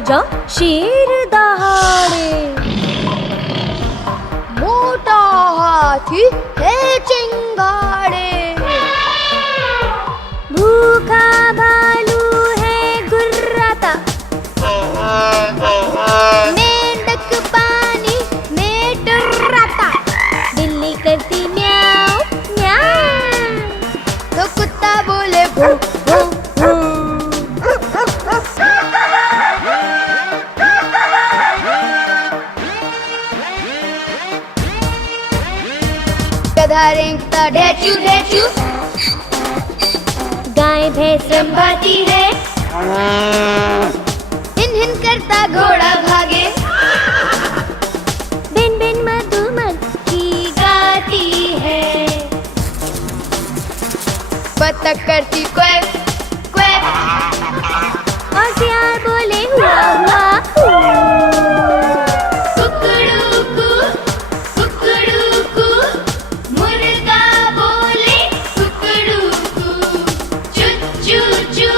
राजा शेर दहाड़े। मोटा हाथी है चिंगाड़े। भूखा भालू है गुर्राता। मेंढक पानी में टुर्राता। बिल्ली करती म्याऊं म्याऊं। तो कुत्ता बोले भू भू भू। गधा रेंगता ढेचू ढेचू। गाय भैंस रंभाती है। हिन हिन करता घोड़ा भागे। बिन बिन मधुमक्खी गाती है। बतख करती क्वैक क्वैक। और सियार बोले हुआ हुआ। कुकड़ू कू मुर्गा बोले कुकड़ू कू। चू चू चू